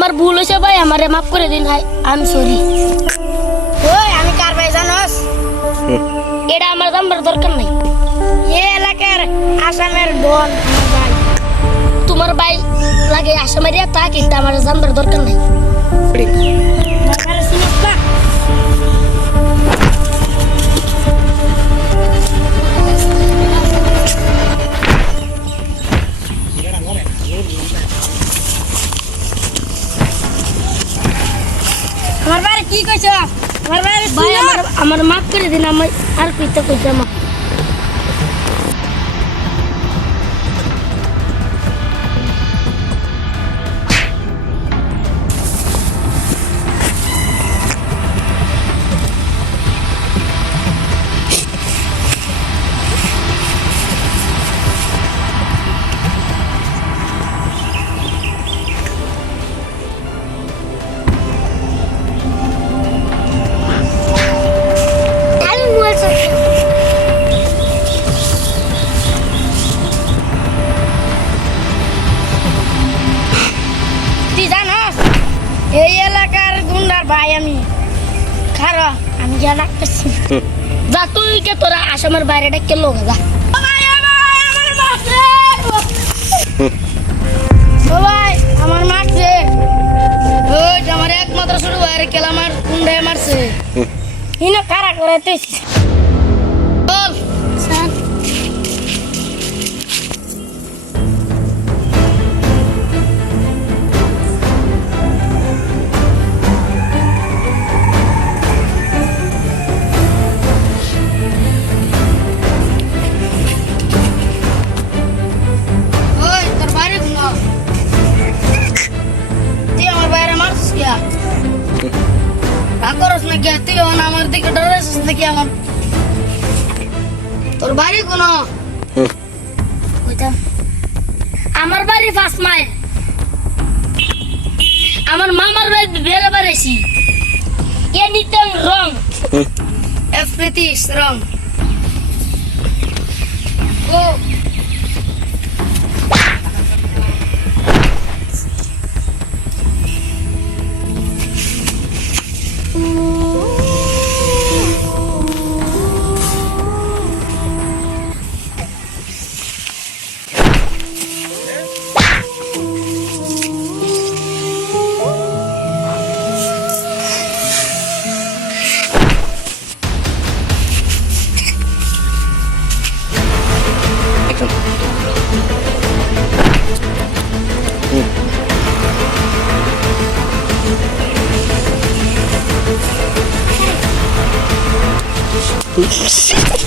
আমার ভুল হয়েছে ভাই, আমারে মাফ করে দিন ভাই, আমি সরি। ওই আমি কার ভাই জানোস? এটা আমার জানবার দরকার নাই। এই এলাকার আসামের ডন আমার ভাই। তোমার ভাই লাগে আসামেরিয়া তা কিন্তু আমার জানবার দরকার নাই। বাজারে চিনিস না? আমার বাড়ি কি কইছ? আমার বাড়ি ভাই আমার মাফ করে দিন, আমি আর কইতে কইতাম না। আমি মোবাইল চাচ্ছি। তুই জানোস এই এলাকার গুন্ডার ভাই আমি। খারো আমি গিয়া ডাকতেছি। যা তুই কে তোরা আসামের বাইরে ডেকে লোক যা। ও ভাই আমার মারছে। ও ভাই আমার মারছে। ওই যে আমার একমাত্র ছোট ভাইয়ের কেলা আমার গুন্ডায় মারছে। হিনো কারা করে তুই বল। স্যার ওই তোর বাড়ি গুলো তুই আমার বাইরে মারছিস কিয়া? রাগ করস না কিয়া? তুই আমার দিকে ডরাইছিস নাকি? আমার তোর বাড়ি কোনো কইতাম আমার বাড়ি 5 মাইল। আমার মামার বাড়ি বেড়ে বেড়েছি। এনিটাইম রং। এফপ্রিতি স্ট্রং ও Shit.